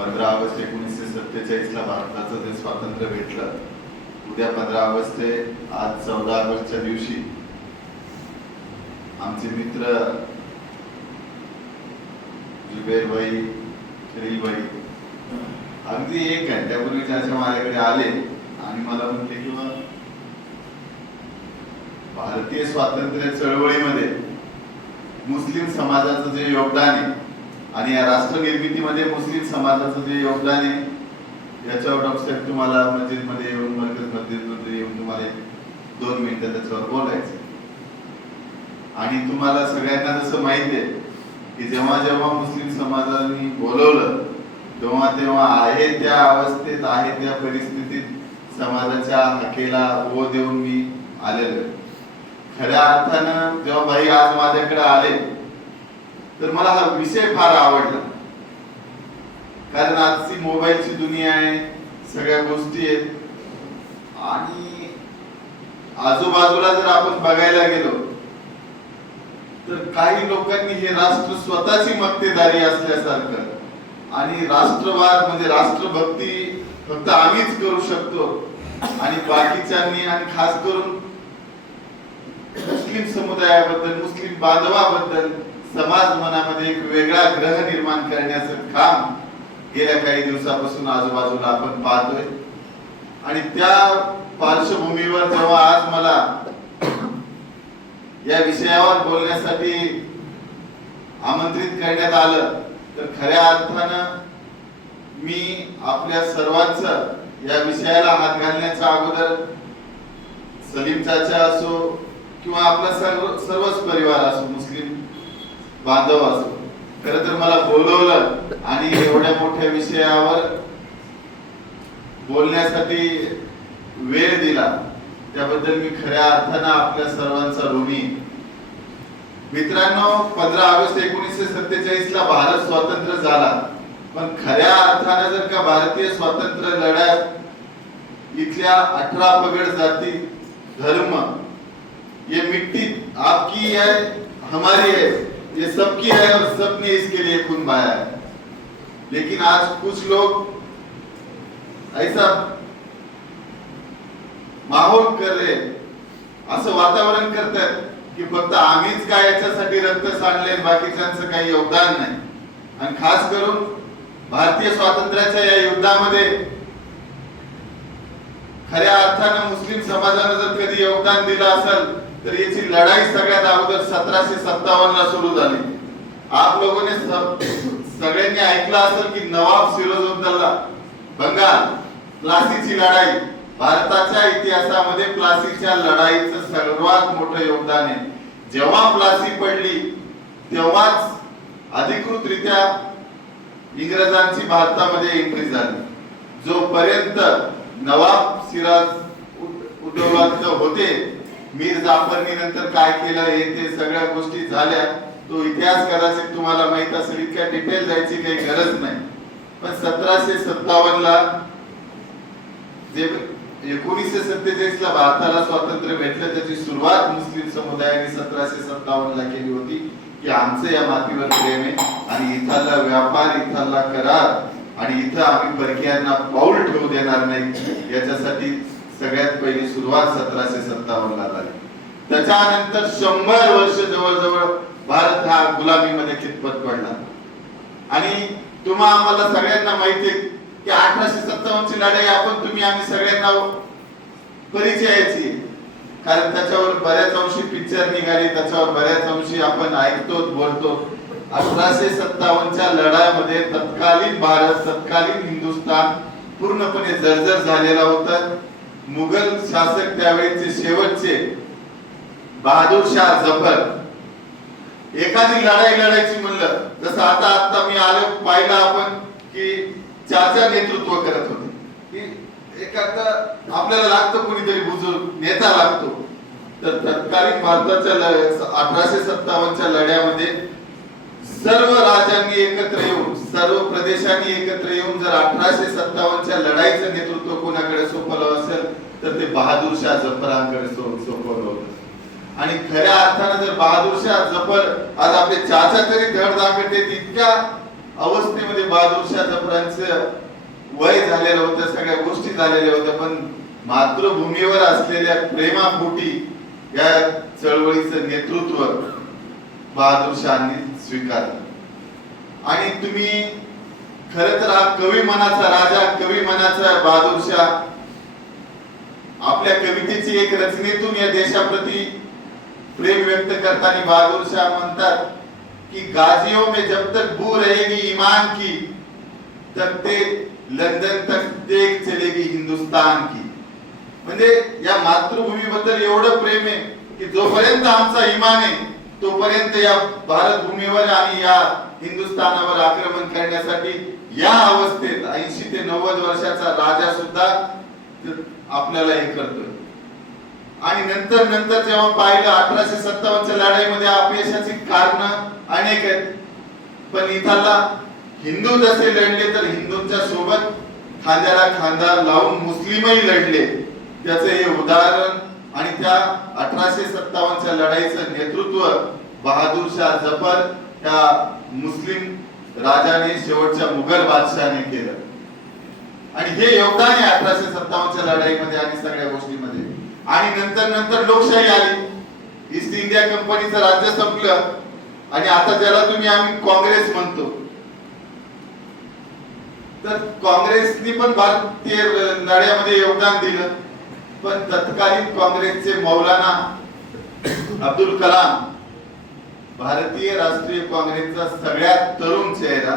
15 August 1947 ला भारताचं जे स्वातंत्र्य भेटलं, उद्या 15 ऑगस्ट आहे, आज 14 ऑगस्टच्या दिवशी आमचे मित्र जुबेर भाई, खलील भाई अगदी 1 घंट्यापूर्वी त्याच्या माझ्याकडे आले आणि मला म्हटले की भारतीय स्वातंत्र्य चळवळीमध्ये मुस्लिम समाजाचं जे योगदान आहे आणि या राष्ट्र निर्मितीमध्ये मुस्लिम समाजाचं जे योगदान आहे याच्यावर डॉक्टर साहेब तुम्हाला मस्जिदमध्ये येऊन मरकज मस्जिदमध्ये येऊन तुम्हाला 2 मिनिटं त्याच्यावर बोलायचं. आणि तुम्हाला सगळ्यांना जसं माहिती आहे की जेव्हा जेव्हा मुस्लिम समाजाने बोलवलं तेव्हा आहे त्या अवस्थेत, आहे त्या परिस्थितीत समाजाच्या हाकेला ओ देऊन मी आलेलो. खऱ्या अर्थानं जेव्हा भाई आज माझ्याकडे आले तर मला हा विषय फार आवडला, कारण आजची मोबाईलची दुनिया आहे, सगळ्या गोष्टी आहेत आणि आजूबाजूला जर आपण बघायला गेलो तर काही लोकांनी हे राष्ट्र स्वतःची मक्तेदारी असल्यासारखं आणि राष्ट्रवाद म्हणजे राष्ट्रभक्ती फक्त आम्हीच करू शकतो आणि बाकीच्यांनी आणि खास करून मुस्लिम समुदायाबद्दल, मुस्लिम बांधवाबद्दल समाज मनामध्ये एक वेगळा ग्रह निर्माण करण्याचं काम गेल्या काही दिवसापासून आजूबाजूला आपण पाहतोय. आणि त्या पार्श्वभूमीवर जेव्हा आज मला या विषयावर बोलण्यासाठी आमंत्रित करण्यात आलं तर खऱ्या अर्थानं मी आपल्या सर्वांचं या विषयाला हात घालण्याच्या अगोदर सलीम चाचा असो किंवा आपला सर्वच परिवार असो, मुस्लिम बांधव असो, खरं तर मला बोलवलं आणि एवढ्या मोठ्या विषयावर बोलण्यासाठी वेळ दिला त्याबद्दल मी खऱ्या अर्थानं आपल्या सर्वांचा ऋणी. मित्रांनो, 15 ऑगस्ट 1947 ला भारत स्वतंत्र झाला, पण खऱ्या अर्थानं जर का भारतीय स्वातंत्र्य लढ्यात इथल्या 18 पगड जाती, धर्म, ये मिट्टी आपकी है, हमारी है, ये सबकी है और सबने इसके लिए खून बहाया है. लेकिन आज कुछ लोग ऐसा माहोल कर रहे, असं वातावरण करतात की फक्त आम्हीच काय याच्यासाठी रक्त सांडले, बाकीच्यांचं काही योगदान नाही. आणि खास करून भारतीय स्वातंत्र्याच्या या युद्धामध्ये खऱ्या अर्थानं मुस्लिम समाजाने जर कधी योगदान दिलं असेल तर याची लढाई सगळ्यात अगोदर 1757 ला सुरू झाली. आप लोगों ने सगळ्यांनी ऐकलं असेल की नवाब सिराजुद्दौला, बंगाल, प्लासीची लढाई, भारताच्या इतिहासामध्ये प्लासीच्या लढाईचं सर्वात मोठं योगदान आहे. जेव्हा प्लासी पडली तेव्हाच अधिकृतरित्या इंग्रजांची भारतामध्ये एंट्री झाली. जोपर्यंत नवाब सिराजुद्दौला होते, मीर जाफरनी नंतर काय केलं हे ते सगळ्या गोष्टी झाल्या, तो इतिहास कदाचित तुम्हाला माहित असेल, इतक्या डिटेल जायची काही गरज नाही. पण 1757 ला जे 1947 ला भारताला स्वातंत्र्य भेटलं त्याची सुरुवात मुस्लिम समुदायाने 1757 ला केली होती की आमचं या मातीवर प्रेम आहे आणि इथला व्यापार, इथला करार आणि इथं आम्ही परकीयांना पाऊल ठेवू देणार नाही, याच्यासाठी सगळ्यात पहिली सुरुवात 1757 ला झाली. त्याच्यानंतर 100 वर्ष जवळजवळ भारत हा गुलामीमध्ये खितपत पडला. आणि तुम्हा आम्हाला सगळ्यांना माहिती आहे की 1857 ची लढाई आम्ही सगळ्यांना परिचयाची, कारण त्याच्यावर बऱ्याच अंशी पिक्चर निघाले, त्याच्यावर बऱ्याच अंशी आपण ऐकतो, बोलतो. 1857 च्या लढाईमध्ये तत्कालीन भारत, तत्कालीन हिंदुस्थान पूर्णपणे जर्जर झालेला होता. मुघल शासक त्यावेळेचे शेवटचे बहादूर शाह जफर एखादी लढाई लढायची म्हणलं, जसं आता मी आलो पाहिलं आपण की चाचा नेतृत्व करत होते की एखादा आपल्याला लागतं कोणीतरी बुजुर्ग नेता लागतो. तर तत्कालीन भारताच्या 1857 च्या लढ्यामध्ये सर्व राजांनी एकत्र येऊन, सर्व प्रदेशांनी एकत्र येऊन जर 1857 च्या लढाईचं नेतृत्व कोणाकडे सोपवलं असेल तर ते बहादूर शाह जफरांकडे सोपवलं होतं. आणि खऱ्या अर्थाने जर बहादूर शाह जफर आज आपले चाचा तरी धडधाकट आहेत, इतक्या अवस्थेमध्ये बहादूर शाह जफरांचं वय झालेलं होतं, सगळ्या गोष्टी झालेल्या होत्या, पण मातृभूमीवर असलेल्या प्रेमापोटी या चळवळीचं नेतृत्व बहादूर शाहांनी स्वीकारलं. आणि तुम्ही खरं तर हा कवी मनाचा राजा, कवी मनाचा बहादूर शाह आपल्या कवितेची एक रचनेतून या देशाप्रती प्रेम व्यक्त करताना बहादूर शाह म्हणतात की गाजियों में जब तक बू रहेगी ईमान की तब ते लंदन तक देख चलेगी हिंदुस्तान की. म्हणजे या मातृभूमीबद्दल एवढं प्रेम आहे की जोपर्यंत आमचा इमान आहे तोपर्यंत या भारत भूमीवर आणि या हिंदुस्थानावर आक्रमण करण्यासाठी या अवस्थेत 80 ते 90 वर्षाचा राजा सुद्धा आपल्याला हे करतोय. आणि नंतर जेव्हा पाहिलं 1857च्या लढाईमध्ये अपयशाची कारण अनेक आहेत, पण इथला हिंदू जसे लढले तर हिंदूंच्या सोबत खांद्याला खांदा लावून मुस्लिमही लढले, त्याचे हे उदाहरण. आणि त्या 1857च्या लढाईचं नेतृत्व बहादूर शाह जफर या मुस्लिम राजाने शेवटच्या मुघल बादशहाने केलं. आणि हे योगदान आहे 1857च्या लढाईमध्ये आणि सगळ्या गोष्टीमध्ये. आणि नंतर लोकशाही आली, ईस्ट इंडिया कंपनीचं राज्य संपलं आणि आता ज्याला तुम्ही आम्ही काँग्रेस म्हणतो, तर काँग्रेसनी पण भारतीय लढ्यामध्ये योगदान दिलं. पण तत्कालीन काँग्रेसचे मौलाना अब्दुल कलाम भारतीय राष्ट्रीय काँग्रेसचा सगळ्यात तरुण चेहरा,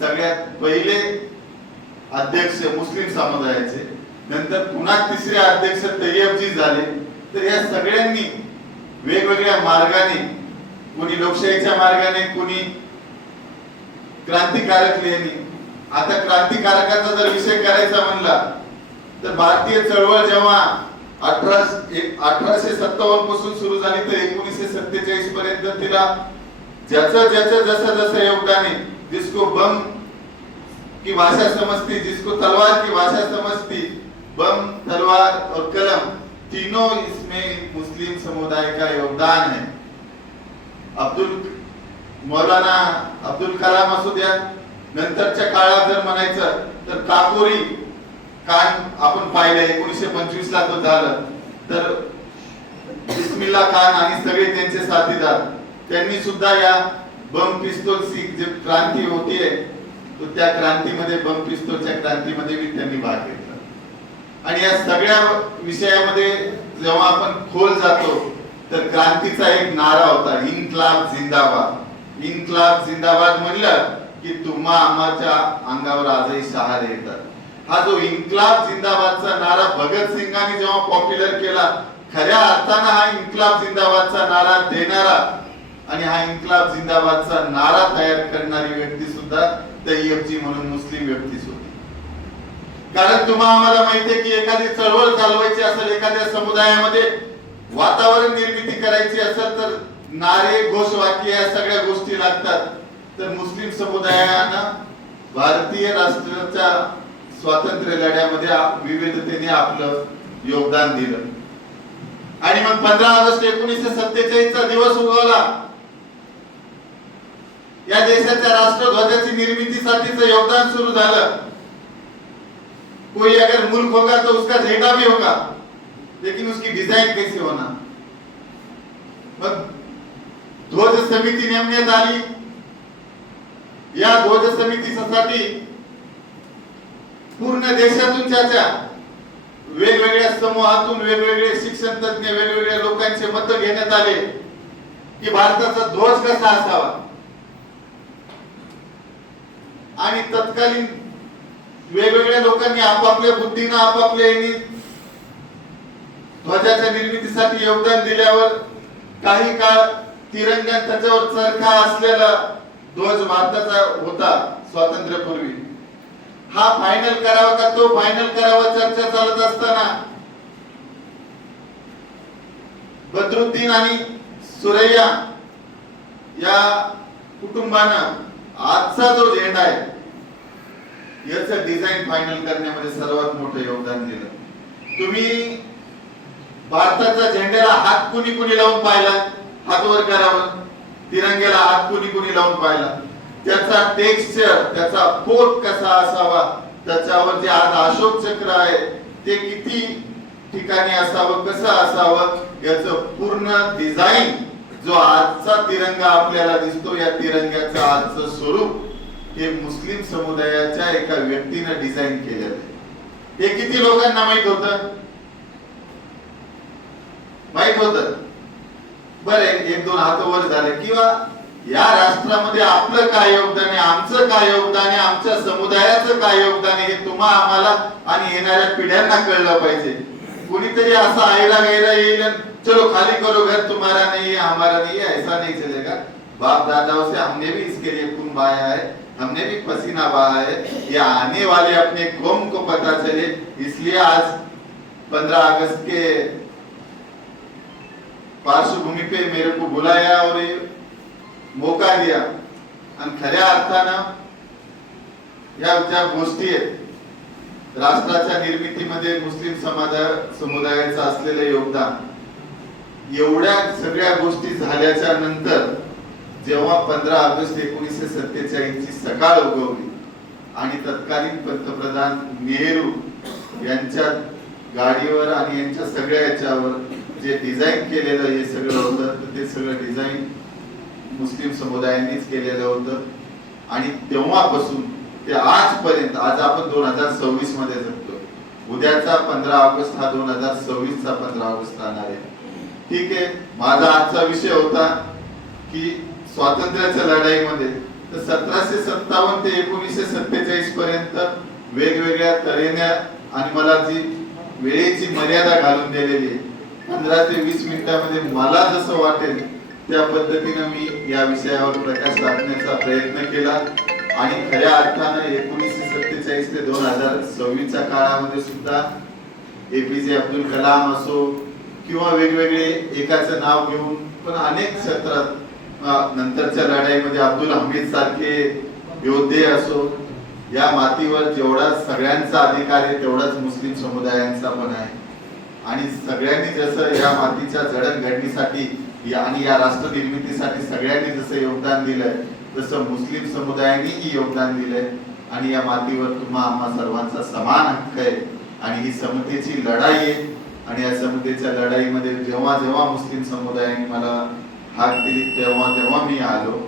सगळ्यात पहिले अध्यक्ष मुस्लिम समुदायाचे, नंतर पुन्हा तिसरे अध्यक्ष तय्यबजी झाले. तर या सगळ्यांनी वेगवेगळ्या मार्गाने, कोणी लोकशाहीच्या मार्गाने, कोणी क्रांतिकारक लेणी. आता क्रांतिकारकाचा जर विषय करायचा म्हणला तर भारतीय चळवळ जेव्हा 1857 पासून सुरू झाली तर 1947 पर्यंत तिला जसं योगदान है, जिसको बम की भाषा समझती, जिसको तलवार की भाषा समझती, बम, तलवार और कलम तीनों इसमें मुस्लिम समुदाय का योगदान है. मौलाना अब्दुल कलाम असू द्या, नंतरच्या काळात जर म्हणायचं तर काकोरी खान आपण पाहिलं 1925 ला तो झालं, तर बिस्मिल्ला खान आणि सगळे त्यांचे साथीदार त्यांनी सुद्धा या बम पिस्तूलची जी क्रांती होतीये तो त्या क्रांतीमध्ये, बम पिस्तूलच्या क्रांतीमध्ये भी त्यांनी भाग घेतला. आणि या सगळ्या विषयामध्ये जेव्हा आपण खोल जातो तर क्रांतीचा एक नारा होता, इन्क्लाब जिंदाबाद. इन्क्लाब जिंदाबाद म्हणलं की तुम्हा आम्हाच्या अंगावर आजही शहारे येतात. हा जो इन्क्लाब जिंदाबादचा नारा भगत सिंगांनी जेव्हा पॉप्युलर केला, खऱ्या अर्थानं हा इन्क्लाब जिंदाबादचा नारा देणारा आणि हा इन्क्लाब जिंदाबादचा नारा तयार करणारी व्यक्ती सुद्धा तय्यबजी म्हणून मुस्लिम व्यक्तीच होती. कारण तुम्हा आम्हाला माहितीये की एखादी चळवळ चालवायची असेल, एखाद्या समुदायामध्ये वातावरण निर्मिती करायची असेल तर नारे, घोषवाक्य या सगळ्या गोष्टी लागतात. तर मुस्लिम समुदायानं भारतीय राष्ट्राच्या स्वातंत्र्य लढ्यामध्ये विविधतेने आपलं योगदान दिलं. आणि मग 15 ऑगस्ट 1947 चा दिवस उगवला. या देशाच्या राष्ट्रध्वजाची निर्मितीसाठीचं योगदान सुरू झालं. कोई अगर मुल्क होगा तो उसका झंडा भी होगा, लेकिन उसकी डिजाइन कैसे होना. मग ध्वज समिती नेमण्यात आली. या ध्वज समितीसाठी पूर्ण देशातून चर्चा, वेगवेगळ्या समूहातून वेगवेगळे शिक्षण तज्ञ, वेगवेगळ्या लोकांचे मत घेण्यात आले की भारताचा ध्वज कसा असावा. आणि तत्कालीन वेगवेगळ्या लोकांनी आपापल्या बुद्धीने, आपापल्या ध्वजाच्या निर्मितीसाठी योगदान दिल्यावर काही काळ तिरंगा, त्याच्यावर चरखा असलेला ध्वज भारताचा होता स्वातंत्र्यापूर्वी. हा फायनल करावा का तो फायनल करावा चर्चा चालत असताना बद्रुद्दीन आणि सुरैया या कुटुंबानं आजचा जो झेंडा आहे याचं डिझाईन फायनल करण्यामध्ये सर्वात मोठं योगदान दिलं. तुम्ही भारताच्या झेंड्याला हात कुणी कुणी लावून पाहिला, हात वर करावं. तिरंग्याला हात कुणी कुणी लावून पाहिला. त्याचा टेक्स्चर, त्याचा पोत कसा असावा, त्याच्यावर जे आज अशोक चक्र आहे ते किती ठिकाणी असावं, कसं असावं, याचं पूर्ण डिझाईन जो आजचा तिरंगा आपल्याला दिसतो, या तिरंग्याचं आजचं स्वरूप हे मुस्लिम समुदायाच्या एका व्यक्तीने डिझाईन केलेलं आहे. हे किती लोकांना माहित होतं? माहित होतं? बरे, एक दोन हात वर झाले. किंवा या राष्ट्रामध्ये आपलं काय योगदान आहे, आमचं काय योगदान आहे, आमच्या समुदायाचं काय योगदान आहे, हे तुम्हा आम्हाला आणि येणाऱ्या पिढ्यांना कळलं पाहिजे. कुणीतरी असा आयरा गैरा येईल, चलो खाली करो घर, तुम्हारा नहीं है हमारा नहीं है, ऐसा नहीं चलेगा. बाप दादाओं से हमने भी इसके लिए खून बहाया है, हमने भी पसीना बहाया है, ये आने वाले अपने कौम को पता चले, इसलिए आज 15 अगस्त के पार्श्वभूमी पे मेरे को बुलाया और मौका दिया. आणि खऱ्या अर्थानं या ज्या गोष्टी आहेत, राष्ट्राच्या निर्मितीमध्ये मुस्लिम समुदायाचं असलेलं योगदान, एवढ्या सगळ्या गोष्टी झाल्याच्या नंतर जेव्हा 15 ऑगस्ट 1947 ची सकाळ उगवली आणि तत्कालीन पंतप्रधान नेहरू यांच्या गाडीवर आणि यांच्या सगळ्या याच्यावर जे डिझाईन केलेलं हे सगळं होतं, ते सगळं डिझाईन मुस्लिम समुदायांनीच केलेलं होतं. आणि तेव्हापासून ते आजपर्यंत, आज आपण 2026 मध्ये जगतो, उद्याचा 15 ऑगस्ट हा 2026 चा 15 ऑगस्ट राहणार आहे. ठीक आहे, माझा आजचा विषय होता की स्वातंत्र्याच्या लढाईमध्ये तर 1757 ते 1947 पर्यंत वेगवेगळ्या तऱ्हेने, आणि मला जी वेळेची मर्यादा घालून दिलेली आहे, 15 ते 20 मिनिटांमध्ये मला जसं वाटेल त्या पद्धतीने मी या विषयावर प्रकाश टाकण्याचा प्रयत्न केला. आणि खऱ्या अर्थानं 1947 ते 2026 च्या काळामध्ये सुद्धा एपीजे अब्दुल कलाम असो किंवा वेगवेगळे एकाचं नाव घेऊन पण अनेक क्षेत्रात, नंतरच्या लढाईमध्ये अब्दुल हमीद सारखे योद्धे असो, या मातीवर जेवढा सगळ्यांचा अधिकार आहे तेवढाच मुस्लिम समुदायांचा पण आहे. आणि सगळ्यांनी जसं या मातीच्या जडणघडणीसाठी आणि या राष्ट्र निर्मितीसाठी सगळ्यांनी जसं योगदान दिलंय, तसं मुस्लिम समुदायानेही योगदान दिलंय. आणि या मातीवर तुम्हा आम्हा सर्वांचा समान हक्क आहे. आणि ही समतेची लढाई आहे. आणि या समतेच्या लढाईमध्ये जेव्हा जेव्हा मुस्लिम समुदायाने मला हाक दिली तेव्हा मी आलो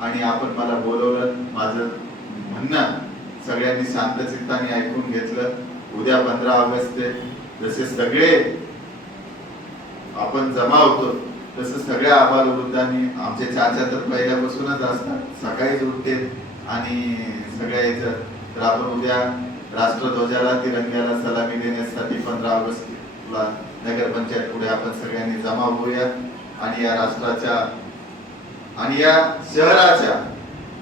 आणि आपण मला बोलवलं. माझं म्हणणं सगळ्यांनी शांत चित्ताने ऐकून घेतलं. उद्या 15 ऑगस्ट जसे सगळे आपण जमा होतो तसं सगळ्या आबालवृद्धांनी, आमचे चाचा तर पहिल्यापासूनच असतात, सकाळीच उठते आणि सगळ्या याच्यात, तर आपण उद्या राष्ट्रध्वजाला, तिरंग्याला सलामी देण्यासाठी 15 ऑगस्टला नगरपंचायत पुढे आपण सगळ्यांनी जमा होऊया. आणि या राष्ट्राच्या आणि या शहराच्या,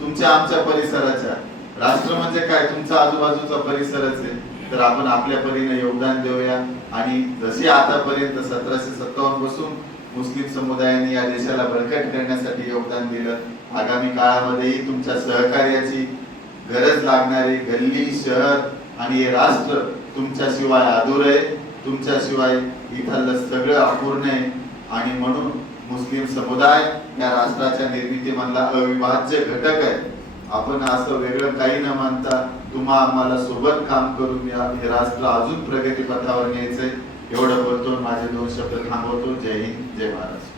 तुमच्या आमच्या परिसराच्या, राष्ट्र म्हणजे काय, तुमचा आजूबाजूचा परिसरच आहे, तर आपण आपल्या परीने योगदान देऊया. आणि जसे आतापर्यंत 1757 पासून मुस्लिम समुदायाने या देशाला बळकट करण्यासाठी योगदान दिलं, आगामी काळामध्येही तुमच्या सहकार्याची गरज लागणारे गल्ली, शहर आणि हे राष्ट्र तुमच्याशिवाय अधुरं आहे, तुमच्याशिवाय इथलं सगळं अपूर्ण आहे. आणि म्हणून मुस्लिम समुदाय या राष्ट्राच्या निर्मितीमधला अविभाज्य घटक आहे. आपण असं वेगळं काही न मानता तुम्हा आम्हाला सोबत काम करून हे राष्ट्र अजून प्रगती पथावर न्यायचंय. एवढं बोलतो, माझे 2 शब्द थांबवतो. जय हिंद, जय महाराष्ट्र.